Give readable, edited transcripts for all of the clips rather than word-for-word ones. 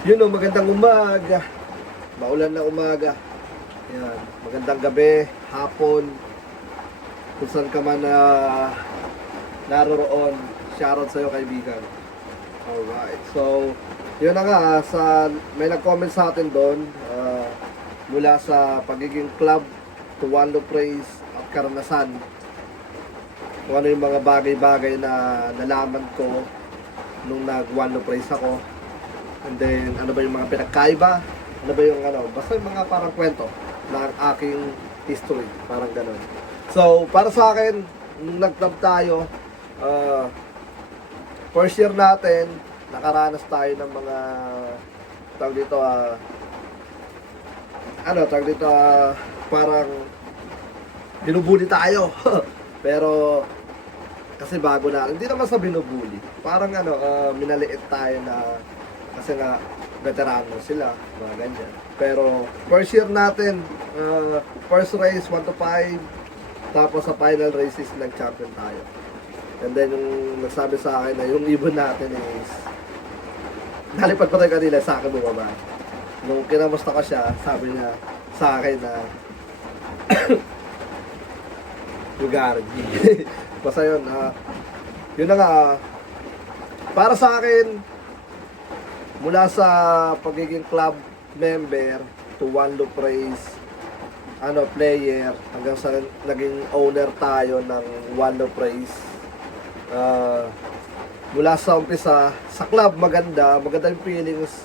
Yun o, magandang umaga. Maulan na umaga. Yan, magandang gabi, hapon, kung saan ka man naroroon. Shoutout sa'yo, kaibigan. Alright, so, yun na nga, may nag-comment sa atin doon, mula sa pagiging club to One Love Praise at karanasan. Kung ano yung mga bagay-bagay na nalaman ko nung nag-One Love Praise ako. And then, ano ba yung mga pinagkaiba? Ano ba yung basta yung mga parang kwento ng aking history. Parang ganun. So, para sa akin, nung nag-club tayo, first year natin, nakaranas tayo ng mga, tawag dito, parang binubuli tayo. Pero, kasi bago na, hindi naman sa binubuli. Parang minaliit tayo na, kasi nga, veterano sila, mga ganyan. Pero, first year natin, first race, 1 to 5, tapos sa final races, nag-champion tayo. And then, yung nagsabi sa akin na yung ibon natin is, nalipad pa tayo kanila, sa akin bumaba. Nung kinamusta ko siya, sabi niya sa akin na, Lugardi. Basta yun, yun na nga, para sa akin, mula sa pagiging club member to One Love Praise player hanggang sa naging owner tayo ng One Love Praise, mula sa umpisa sa club maganda yung feelings.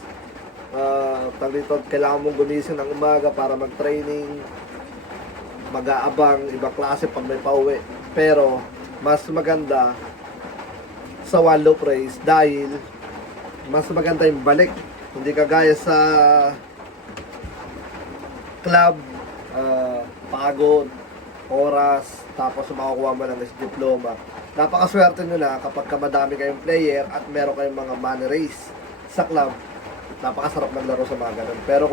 Dito, kailangan mong gumising ng umaga para mag-training, mag-aabang ibang klase pag may pauwi, pero mas maganda sa One Love Praise dahil mas maganda yung balik. Hindi kagaya sa club, pagod, oras, tapos makukuha mo ng diploma. Napakaswerte nyo na kapag madami kayong player at meron kayong mga money race sa club. Napakasarap maglaro sa mga ganun. Pero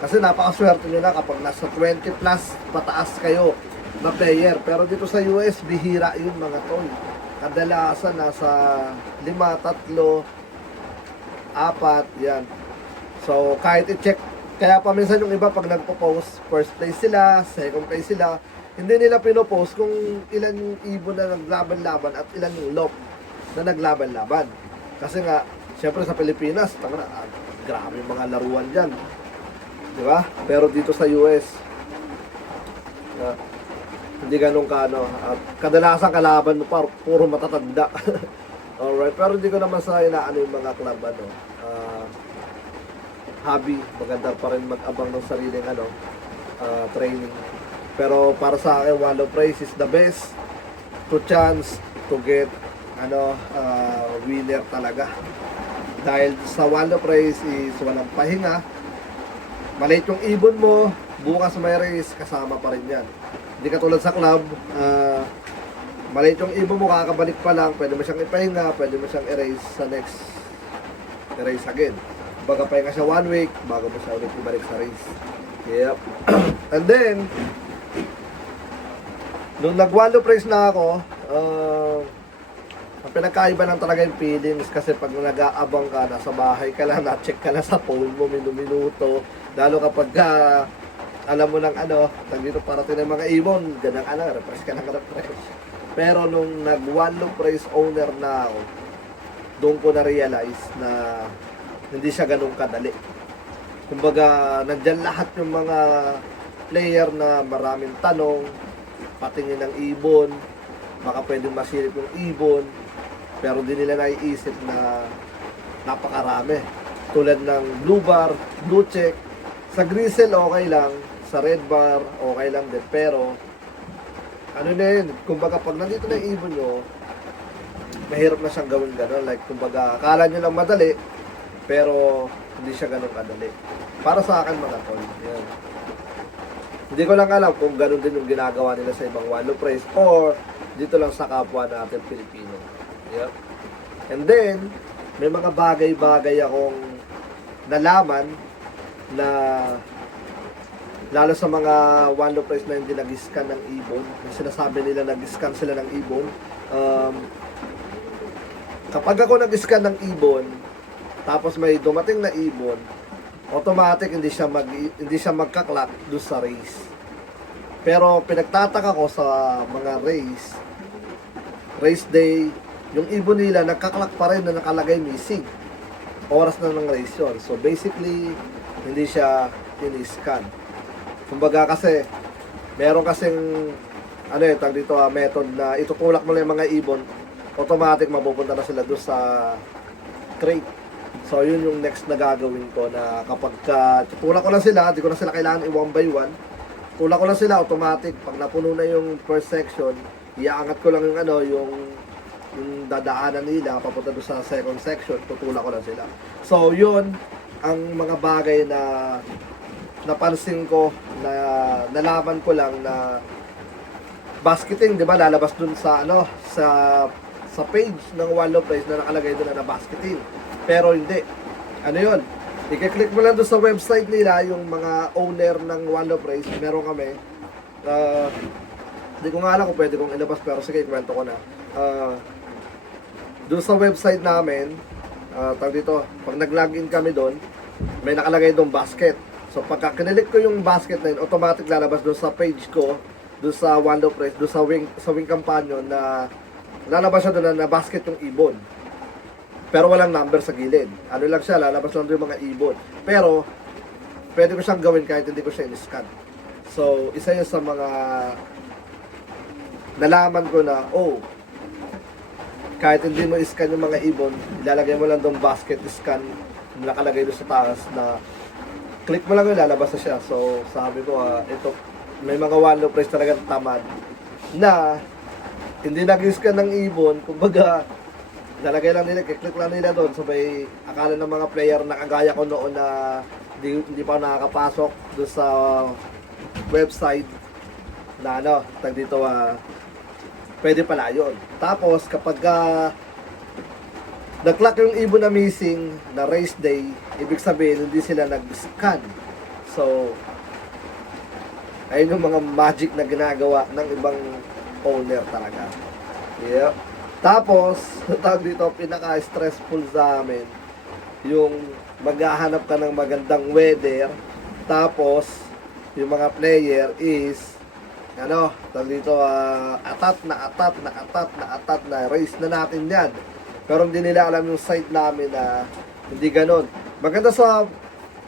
kasi napakaswerte nyo na kapag nasa 20 plus pataas kayo na player. Pero dito sa US, bihira yun mga tol. Kadalasan nasa 5, 3, 4, yan. So, kahit i-check, kaya pa minsan yung iba pag nagpo-post, first place sila, second place sila, hindi nila pinopost kung ilan yung ibon na naglaban-laban at ilan yung lock na naglaban-laban. Kasi nga, syempre sa Pilipinas, grabe yung mga laruan dyan. Di ba? Pero dito sa US, hindi ganun at kadalasan kalaban mo puro matatanda. Alright, pero hindi ko naman sa inaano yung mga club hobby, maganda pa rin mag-abang ng sariling training. Pero para sa akin, One Love Praise is the best to chance to get winner talaga. Dahil sa One Love Praise is walang pahinga. Maliit yung ibon mo, bukas may race, kasama pa rin yan. Hindi katulad sa club, maliit yung ibon mo, kakabalik pa lang, pwede mo siyang ipahinga, pwede mo siyang erase sa next race again. Baga pahinga siya 1 week, bago mo siya ulit ibalik sa race. Yep. And then, nung nag-One Love Praise na ako, ang pinagkaiba lang talaga yung feelings kasi pag nag-aabang ka, nasa bahay ka lang, na-check ka na sa phone mo, minuto, lalo kapag alam mo ng dito parating ng mga ibon, ganang refresh ka ng refresh. Pero nung nag-One Love Praise owner na ako, doon ko na-realize na hindi siya ganun kadali. Kumbaga, nandyan lahat yung mga player na maraming tanong, patingin ng ibon, baka pwedeng masilip yung ibon, pero di nila naiisip na napakarami. Tulad ng blue bar, blue check, sa grizzle okay lang, sa red bar okay lang din, pero na yun, kumbaga pag nandito na yung ibon nyo, mahirap na siyang gawin gano'n. Like, kumbaga, akala nyo lang madali, pero hindi siya gano'n kadali. Para sa akin mga tol, yan. Hindi ko lang alam kung gano'n din yung ginagawa nila sa ibang One Love Praise or dito lang sa kapwa natin Pilipino. Yep. And then, may mga bagay-bagay akong nalaman na lalo sa mga One Love Praise na hindi nag-scan ng ibon, sinasabi nila nag-scan sila ng ibon. Kapag ako nag-scan ng ibon, tapos may dumating na ibon, automatic hindi siya magka-clock doon sa race. Pero pinagtataka ko sa mga race day, yung ibon nila nagka-clock pa rin na nakalagay missing. Oras na ng race yun. So basically, hindi siya in-scan. Kumbaga kasi, meron kasing tag dito, method na itutulak mo lang yung mga ibon, automatic mapupunta na sila doon sa crate. So yun yung next na gagawin ko, na kapag tutulak ko lang sila, di ko na sila kailangan i-one by one. Tulak ko lang sila automatic. Pag napuno na yung first section, iaangat ko lang yung dadaanan nila papunta doon sa second section, tutulak ko lang sila. So yun ang mga bagay na napansin ko, na nalaman ko lang na basketing, 'di ba? Lalabas dun sa sa page ng Wallow Place na nakalagay doon na basketing. Pero hindi. Ano 'yun? I-click mo lang doon sa website nila, yung mga owner ng Wallow Place, meron kami. Hindi ko nga alam kung pwede kong ilabas, pero sige, kwento ko na. Doon sa website namin, tag dito, pag nag-login kami doon, may nakalagay doon basket. So pagka kinilik ko yung basket na yun, automatic lalabas doon sa page ko, doon sa Wallow Place, doon sa wing companion, na lalabas siya doon na basket yung ibon. Pero walang number sa gilid. Ano lang siya, lalabas lang doon yung mga ibon. Pero, pwede ko siyang gawin kahit hindi ko siya in-scan. So, isa yun sa mga nalaman ko na, kahit hindi mo i-scan yung mga ibon, ilalagay mo lang doon basket, scan, nakalagay doon sa taas na click mo lang yun, lalabas na siya. So, sabi ko, ito, may mga Wallow Place talagang tamad na hindi nag-scan ng ibon, kumbaga, lalagay lang nila, click lang nila doon. So, may akala ng mga player na kagaya ko noon na hindi pa nakakapasok doon sa website na tag dito, pwede pala yun. Tapos, kapag nag-clock yung ibon na missing na race day, ibig sabihin, hindi sila nag-scan. So, ayun yung mga magic na ginagawa ng ibang owner talaga. Yep. Tapos, tawag dito, pinaka-stressful sa amin, yung maghahanap ka ng magandang weather, tapos, yung mga player is, tawag dito, atat na race na natin yan. Pero hindi nila alam yung site namin na hindi ganon. Maganda sa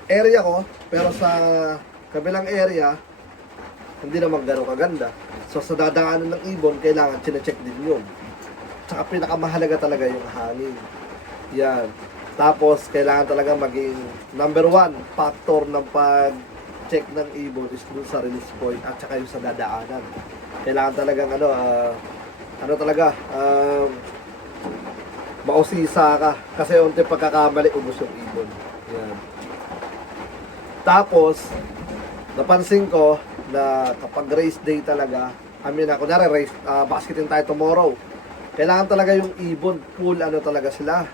area ko, pero sa kabilang area, hindi naman gano'n kaganda. So, sa dadaanan ng ibon, kailangan chinecheck din yun. Tsaka pinakamahalaga talaga yung hangin. Yan. Tapos, kailangan talaga maging number 1 factor ng pag-check ng ibon is dun sa release point at saka yung sa dadaanan. Kailangan talagang mausisa ka. Kasi unti pagkakamali, ubos yung ibon. Yan. Tapos, napansin ko na kapag race day talaga, kunwari race, basketing tayo tomorrow, kailangan talaga yung ibon, full talaga sila.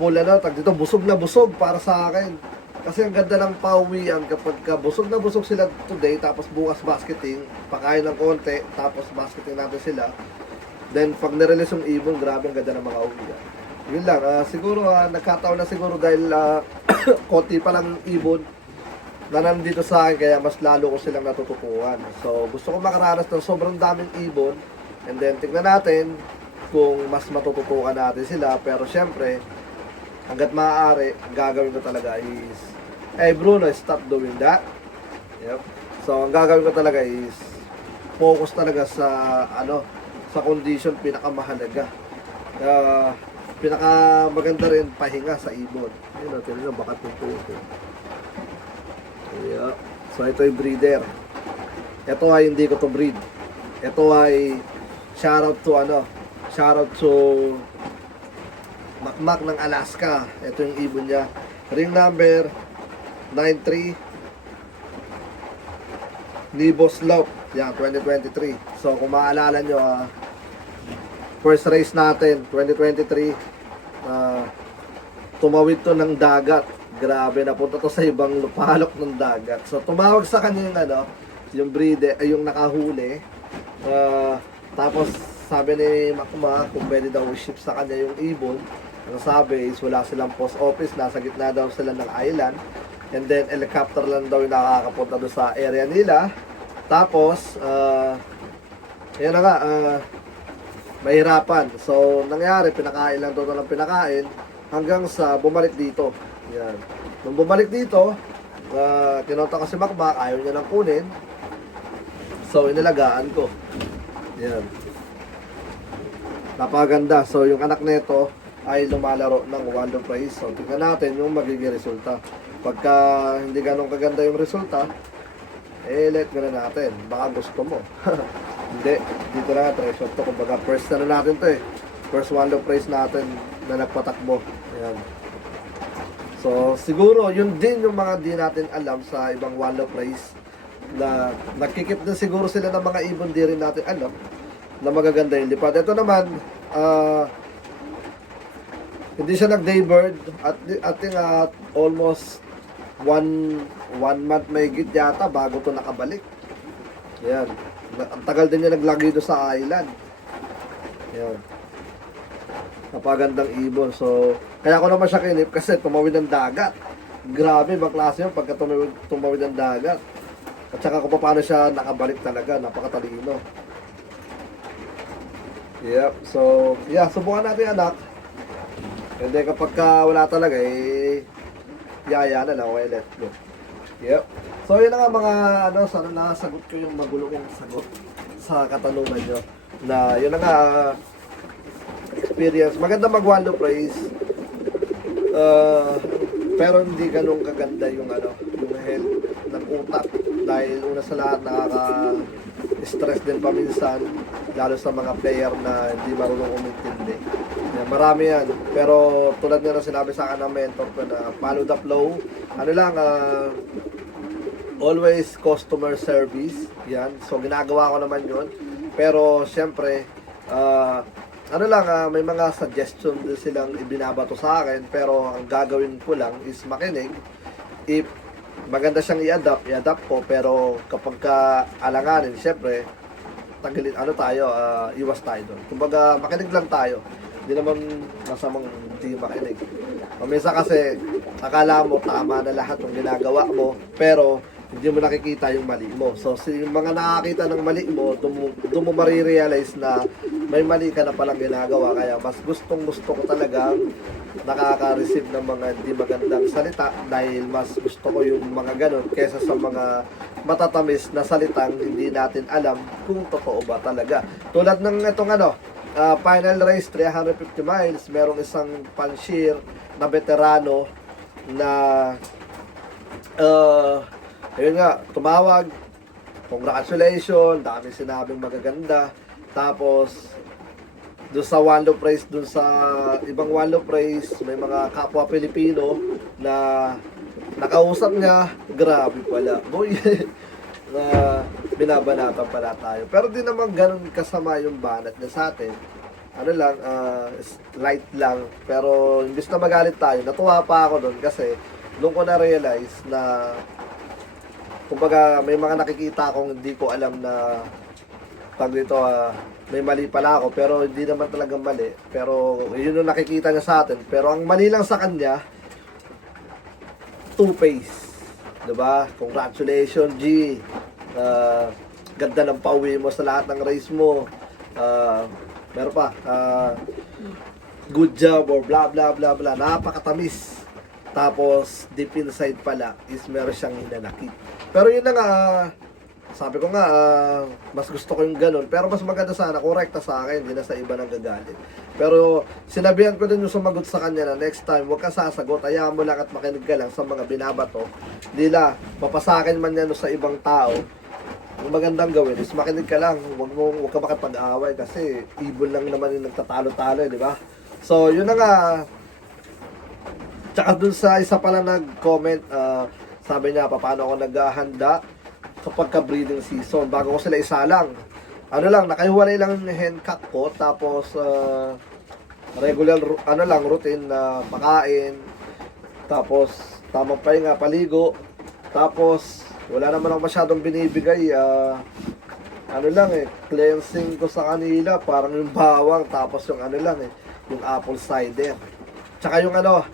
Full tag dito, busog na busog para sa akin. Kasi ang ganda ng pauwian kapag busog na busog sila today, tapos bukas basketing, pakain ng konti, tapos basketing natin sila. Then pag nirelease yung ibon, grabe ang ganda ng mga uwian. Yun lang, siguro nagkataon na siguro dahil konti pa lang ibon na nandito sa akin, kaya mas lalo ko silang natututukan. So gusto ko makaranas ng sobrang daming ibon. And then, tignan natin kung mas matututukan natin sila. Pero, syempre, hanggat maaari, ang gagawin ko talaga is, hey, Bruno, stop doing that. Yep. So, ang gagawin ko talaga is, focus talaga sa, sa condition, pinakamahalaga. Pinakamaganda rin, pahinga sa ibon. Ayun, natin na, bakat ng puso. Yep. So, ito yung breeder. Ito ay hindi ko to breed. Ito ay shoutout to Makmak ng Alaska. Ito yung ibon niya. Ring number 93 Nebo Slope. Yan, 2023. So, kung maalala nyo, first race natin, 2023, tumawid to ng dagat. Grabe, napunta to sa ibang lupalok ng dagat. So, tumawag sa kanya yung breeder, yung nakahuli. Tapos sabi ni Makma kung pwede daw i-ship sa kanya yung ibon. Ang sabi is wala silang post office, nasa gitna daw sila ng island. And then helicopter lang daw yung nakakapunta doon sa area nila. Tapos, yan na nga, mahirapan. So, nangyari, pinakain lang daw ng pinakain hanggang sa bumalik dito. Yan. Nung bumalik dito, kinonta ko si Makmak, ayaw niya nang kunin. So, inilagaan ko. Yan. Napaganda. So, yung anak nito ay lumalaro ng Wonder Prize. So, tingnan natin yung magiging resulta. Pagka hindi ganun kaganda yung resulta, let go na natin. Baka gusto mo. Hindi. Dito na, treasure to. Kumbaga, first na natin to eh. First Wonder Prize natin na nagpatakbo. Ayan. So, siguro, yun din yung mga di natin alam sa ibang Wonder Prize na nagkikip din siguro sila ng mga ibon di rin natin alam na magaganda yung lipad. Ito naman, hindi siya nag-daybird at almost one month may git yata bago to nakabalik. Yan. Ang tagal din niya naglagi doon sa island. Yan. Napagandang ibon. So, kaya ko naman siya kinip kasi tumawid ng dagat. Grabe, ibang klase yun pagka tumawid ng dagat. At saka kung paano siya nakabalik talaga, napakatalino. Yep. So, yeah, subukan natin anak. And then kapag wala talaga, yaya na lang, okay, let's go. Yep. So, yun na nga mga, sana nasagot ko yung magulong sagot sa katanungan nyo. Na, yun na nga, experience. Maganda mag-Wando Prize. Pero hindi ganun kaganda yung, yung health ng utak. Dahil una sa lahat, nakaka-stress din paminsan, lalo sa mga player na hindi marunong umintindi. Yan, marami yan. Pero tulad nga na sinabi sa akin ng mentor ko na follow the flow. Always customer service. Yan. So ginagawa ko naman yun. Pero syempre, may mga suggestion din silang ibinabato sa akin. Pero ang gagawin ko lang is makinig. If maganda siyang i-adapt ko. Pero kapag alanganin, syempre, iwas tayo doon. Kumbaga, makinig lang tayo. Hindi naman masamang hindi makinig. Minsan kasi, akala mo tama na lahat ng ginagawa mo, pero hindi mo nakikita yung mali mo. So, yung mga nakakita ng mali mo, doon mo marirealize na may mali ka na palang ginagawa. Kaya mas gustong-gusto ko talagang nakaka-receive ng mga hindi magandang salita dahil mas gusto ko yung mga ganun kesa sa mga matatamis na salitang hindi natin alam kung totoo ba talaga. Tulad ng itong final race 350 miles, merong isang panshir na veterano na ayun nga, tumawag, congratulations, dami sinabing magaganda. Tapos doon sa Wando Prize, doon sa ibang Wando Prize, may mga kapwa Pilipino na nakausap niya, grabe pala. Boy, na binabanatan pala tayo. Pero di naman ganun kasama yung banat niya sa atin. Light lang. Pero imbis na magalit tayo, natuwa pa ako doon kasi doon ko na-realize na kumbaga may mga nakikita akong hindi ko alam na may mali pala ako pero hindi naman talagang mali. Pero yun yung nakikita niya sa atin. Pero ang mali lang sa kanya, two-face. Diba? Congratulations, G. Ganda ng pauwi mo sa lahat ng race mo. Meron pa. Good job or blah blah blah blah. Napakatamis. Tapos, deep inside pala is meron siyang hinanakit. Pero yun na nga, sabi ko nga, mas gusto ko yung ganun. Pero mas maganda sana, korekta sa akin, hindi na sa iba nang gagalit. Pero sinabihan ko din yung sumagot sa kanya na next time, huwag ka sasagot, ayahan mo lang at makinig ka lang sa mga binabato. Nila, mapasakin man yan sa ibang tao. Ang magandang gawin is makinig ka lang, huwag ka makipag-away kasi ibon lang naman yung nagtatalo-talo, di ba? So, yun na nga. Tsaka dun sa isa pala nag-comment, sabi niya, paano ako naghahanda kapag ka-breeding season, bago ko sila isalang. Nakahiwalay lang yung hencock ko, tapos regular, routine na pakain, tapos tamang pahinga, paligo, tapos wala naman ako masyadong binibigay, cleansing ko sa kanila, parang yung bawang, tapos yung yung apple cider. Tsaka yung ano,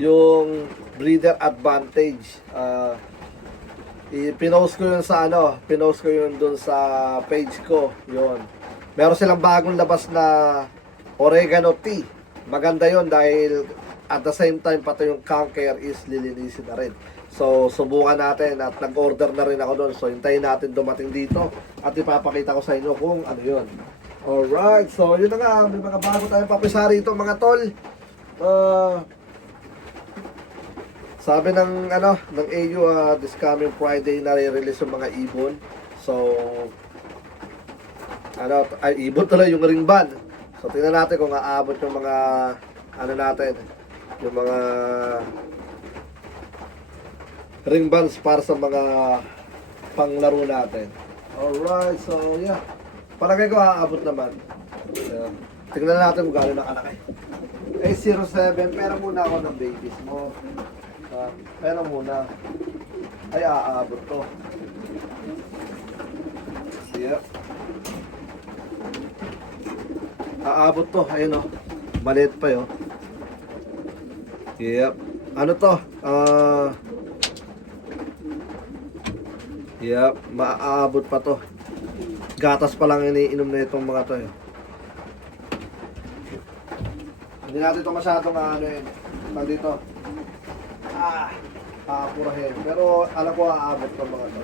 yung breeder advantage. Pinost ko yun sa ano, pinost ko yun dun sa page ko. Yun. Meron silang bagong labas na oregano tea. Maganda yun dahil at the same time pati yung canker is lilinisin na rin. So, subukan natin at nag-order na rin ako doon. So, hintayin natin dumating dito at ipapakita ko sa inyo kung ano yun. Alright, so yun na nga. May mga bago tayong papisari ito mga tol. Sabi ng ano, ng AU, this coming Friday na re-release yung mga ibon. So, ano, ay ibon tuloy yung ring band. So, tingnan natin kung aabot yung mga ano natin, yung mga ring bands para sa mga panglaro natin. Alright, so yeah. Palagay ko aabot naman. Yeah. Tingnan natin kung gano'n nakalaki. 807, pera muna ako ng babies mo. Pera muna. Ay, aabot to. Yeah. Aabot to, ayun o. Maliit pa yun. Yep. Ano to? Yep, maaabot pa to. Gatas pa lang iniinom na itong mga to eh. Hindi natin ito masyadong ano eh. Pag dito. Purahin. Pero alam ko aabot to mga to.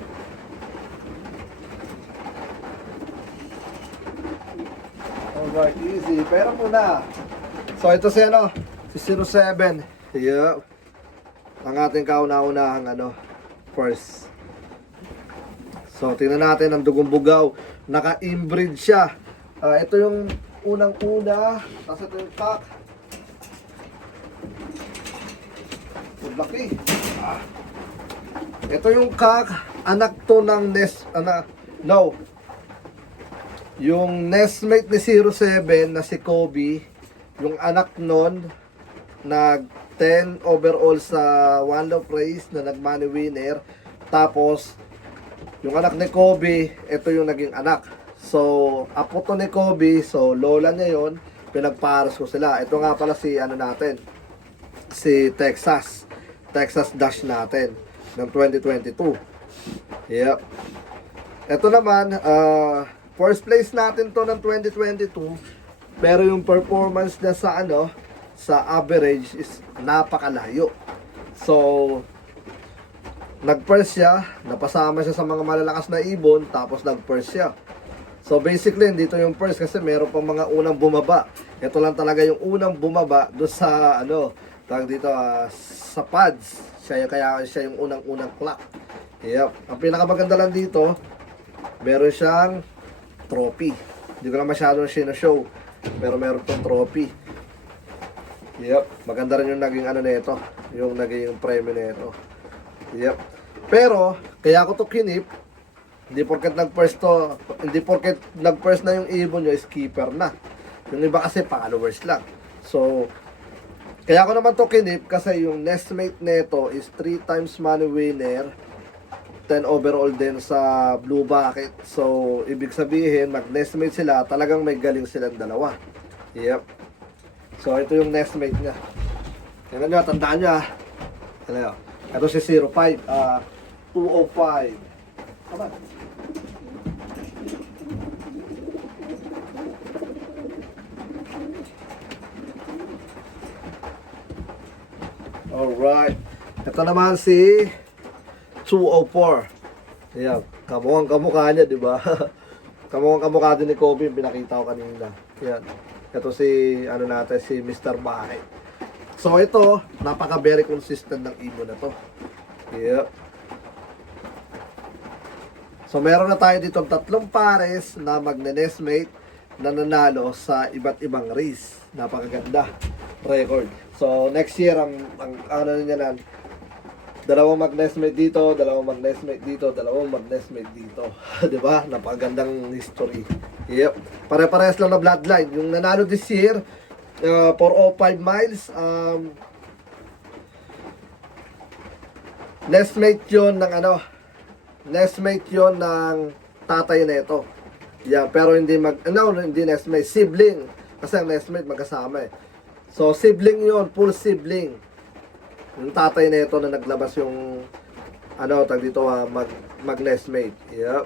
Alright, easy. Pero muna. So ito si ano, si 07. Yeah. Ang ating kauna-unahang ano, first. So tingnan natin ang dugong bugaw. Naka-inbreed siya. Ito yung unang-una. Tapos ito yung cock. Laki. Ito yung cock. Anak to ng nest. No. Yung nestmate ni 07 na si Kobe, yung anak nun, nag 10 overall sa One Love Race na nag-money winner. Tapos, yung anak ni Kobe, ito yung naging anak. So, apo to ni Kobe, so lola niya yon, pinagparas ko sila. Ito nga pala si ano natin, si Texas Dash natin ng 2022. Yep. Ito naman, first place natin to ng 2022, pero yung performance niya sa ano, sa average is napakalayo. So, nag-first siya, napasama siya sa mga malalakas na ibon, tapos nag-first siya. So, basically, dito yung first kasi meron pang mga unang bumaba. Ito lang talaga yung unang bumaba doon sa, ano, tawag dito, sa pads. Kaya siya yung unang-unang clock. Yep. Ang pinakamaganda lang dito, meron siyang trophy. Hindi ko lang masyadong show, pero meron tong trophy. Yep. Maganda rin yung naging ano nito, yung naging premyo nito. Yep. Pero, kaya ko to kinip, hindi porket nag-first na yung ibon nyo, skipper na. Yung iba kasi followers lang. So, kaya ko naman to kinip kasi yung nestmate nito is 3 times money winner, 10 overall din sa Blue Bucket. So, ibig sabihin, mag-nestmate sila, talagang may galing silang dalawa. Yep. So, ito yung nestmate niya. Tingnan nyo, tandaan nyo ah. Ano, ito si 05, 205. Come on. Alright. Ito naman si 204. Ayan. Kamukhang kamukha niya, di ba? Kamukhang kamukha din ni Kobe yung pinakita ko kanina. Ayan. Ito si, ano natin, si Mr. Bahay. So ito, napaka very consistent ng ibon na to. Yep. So meron na tayo dito 3 pares na magne-nestmate na nanalo sa iba't ibang race. Napakaganda record. So next year ang ano niya nan, dalawang mag-nestmate dito, dalawang mag-nestmate dito, dalawang mag-nestmate dito. 'Di ba? Napakagandang history. Yep. Pare-parehas lang na bloodline. Yung nanalo this year, 405 miles, nestmate yun ng ano, nestmate yun ng tatay nito. Yeah, pero hindi hindi nestmate, sibling. Kasi ang nestmate magkasama eh. So, sibling yon, full sibling. Yung tatay na ito na naglabas yung, tag dito, mag-nestmate. Yep.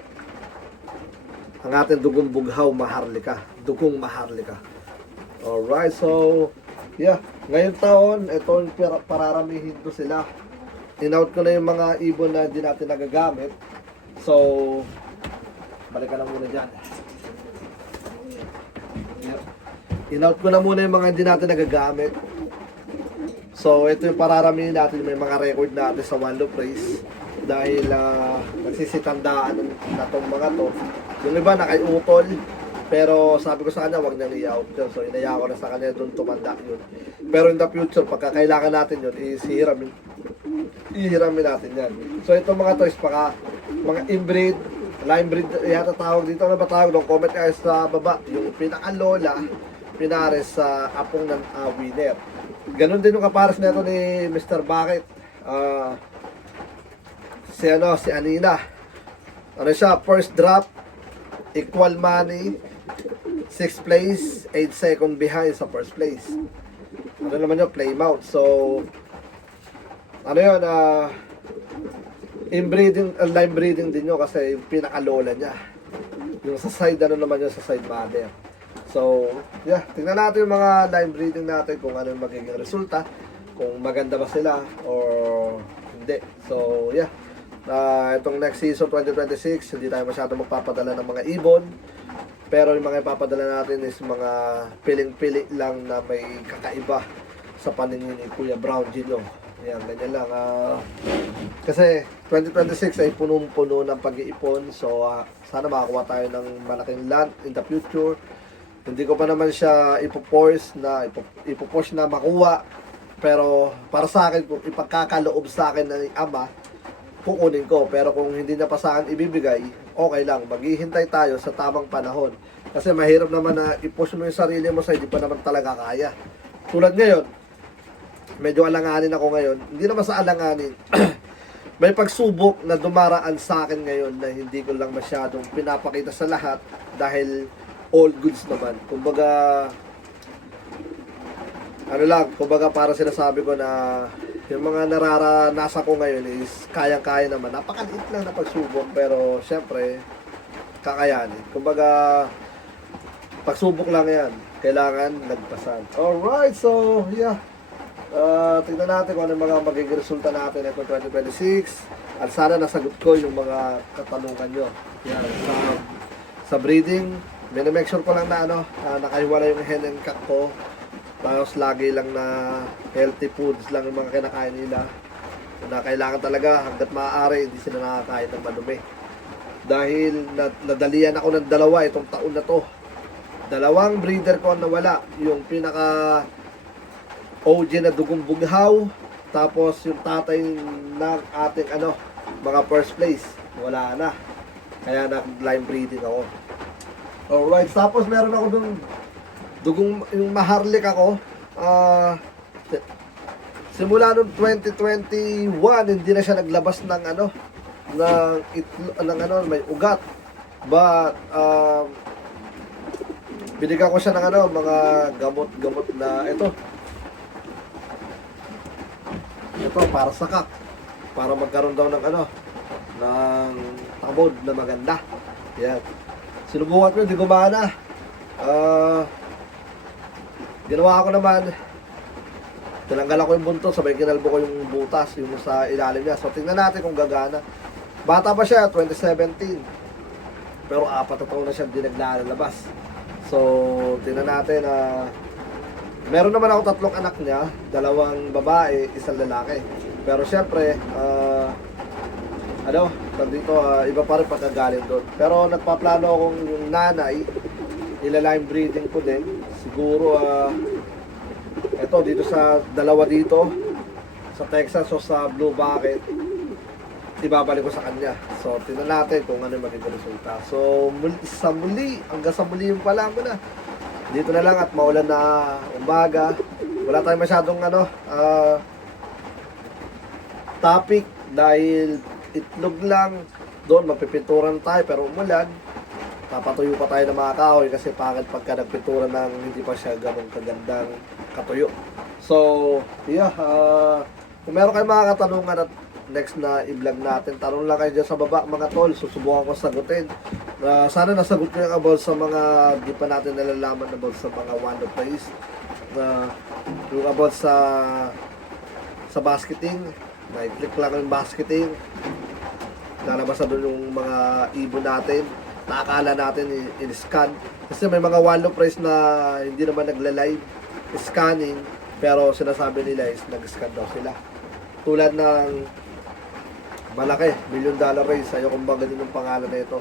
Ang ating dugong bughaw, maharlika. Dugong maharlika. Alright, so, yeah. Ngayong taon, ito yung pararamihin ko sila. In-out ko na yung mga ibon na hindi natin nagagamit. So, balikan na muna dyan. Yep. In-out ko na muna yung mga hindi natin nagagamit. So, ito yung pararamihin natin. May mga record natin sa One Loop Race. Dahil nagsisitandaan na itong mga to. Yung iba nakaiutol. Pero sabi ko sa kanya, wag nang i-out yun. So, inaya ko na sa kanya doon tumanda yun. Pero in the future, pagka kailangan natin yun, ihiramin natin yan. So, itong mga toys, mga inbreed, line breed, yata tawag dito. Ano ba tawag doon? Comment kayo sa baba. Yung pinaka-lola, pinares sa apong ng winner. Ganon din yung kapares na ito ni Mr. Bakit. Si Anina. Ano siya? First drop, equal money, 6th place, 8 second behind sa first place. Ano naman yun? Play mount. So, ano yun? Inbreeding, line breeding din yun kasi yung pinakalola niya. Yung sa side, ano naman yun sa side mother. So, yeah, tingnan natin yung mga line breeding natin kung ano yung magiging resulta, kung maganda ba sila or hindi. So, yeah. Itong next season 2026, hindi tayo masyado magpapadala ng mga ibon. Pero yung mga ipapadala natin is mga piling-pili lang na may kakaiba sa paningin ni Kuya Brown Gino. Yan, ganyan lang. Kasi 2026 ay punong-puno ng pag-iipon. So, sana makakuha tayo ng malaking land in the future. Hindi ko pa naman siya ipoforce na makuha. Pero para sa akin, kung ipagkakaloob sa akin ng ama, kukunin ko. Pero kung hindi na pa sa akin ibibigay, okay lang. Maghihintay tayo sa tamang panahon. Kasi mahirap naman na i-push mo yung sarili mo sa hindi pa naman talaga kaya. Tulad ngayon, medyo alanganin ako ngayon. Hindi naman sa alanganin. May pagsubok na dumaraan sa akin ngayon na hindi ko lang masyadong pinapakita sa lahat dahil all goods naman. Kumbaga, kumbaga para sinasabi ko na yung mga nararanasan ko ngayon is kayang-kaya naman. Napakaliit lang na pagsubok pero syempre, kakayanin. Kumbaga, pagsubok lang yan. Kailangan lagpasan. Alright, so yeah. Tingnan natin kung ano yung mga magiging resulta natin ito 2026. At sana nasagot ko yung mga katanungan nyo. Yan, sa breeding, make sure ko lang na nakahiwala yung hen and cock ko. Tapos lagi lang na healthy foods lang yung mga kinakain nila. Na kailangan talaga hanggat maaari hindi sila nakakain ng madumi. Dahil nadalian ako ng dalawa itong taon na to. Dalawang breeder ko nawala. Yung pinaka OG na dugong bughaw. Tapos yung tatay ng ating mga first place. Wala na. Kaya nag-line breeding ako. Alright, tapos meron ako dun dugong yung maharlik ako. Simula noong 2021 hindi na siya naglabas ng may ugat. But binigyan ko siya ng mga gamot na ito para sa kak, para magkaroon daw ng ng tamod na maganda. Yan. Sinubukan ko, hindi gumana. Ginawa ko naman, tinanggal ako yung buntot, sabay kinalbo ko yung butas, yung sa ilalim niya. So, tingnan natin kung gagana. Bata pa siya, 2017. Pero 4 na taon na siya hindi naglalabas. So, tingnan natin meron naman ako 3 anak niya, 2 babae, 1 lalaki. Pero syempre, dito, iba pa rin pagkagaling doon. Pero nagpaplano akong yung nanay, ila-line breeding ko din. Siguro, dito sa 2 dito, sa Texas o sa Blue Bucket, ibabalik ko sa kanya. So, tingnan natin kung ano yung magiging resulta. So, hanggang sa muli yung pala ko na. Dito na lang at maulan na umaga. Wala tayong masyadong topic dahil itlog lang. Doon magpipinturan tayo pero umulan. papatuyo pa tayo ng mga kahoy kasi pangit pagka nagpintura ng hindi pa siya ganun kagandang katuyo. So, yeah, kung meron kayong mga katanungan at next na i-vlog natin, tanong lang kayo dyan sa baba mga tol, susubukan ko sagutin. Sana nasagot ko yung about sa mga di pa natin nalalaman about sa mga one of place. Yung about sa basketing, may click lang yung basketing, lalabas na doon yung mga ibon natin, nakakala natin in-scan. Kasi may mga one of price na hindi naman nagla-live scanning, pero sinasabi nila is nag-scan daw sila. Tulad ng malaki, $1 million race. Ayaw kung ba ganun yung pangalan na ito.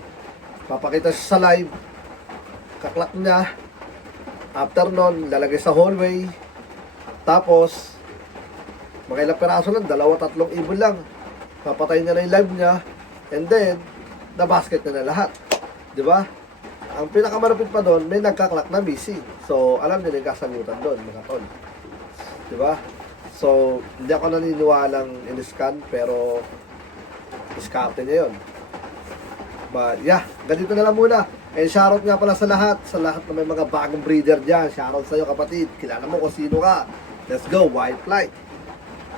Papakita siya sa live, kaklak niya, after nun, lalagay sa hallway, tapos, mga ilang peraso lang, 2-3 ibon lang. Papatayin niya na yung live niya, and then, na-basket niya na lahat. Di ba? Ang pinakamalapit pa doon, may nagkaklak na missing. So, alam niyo na yung kasagutan doon, mga tol. Di ba? So, hindi ako naniniwalang in-scan, pero iskarte niya yun. But yeah, ganito na lang muna. And shoutout nga pala sa lahat na may mga bagong breeder dyan. Shoutout sa'yo kapatid, kilala mo kung sino ka. Let's go, White Flight!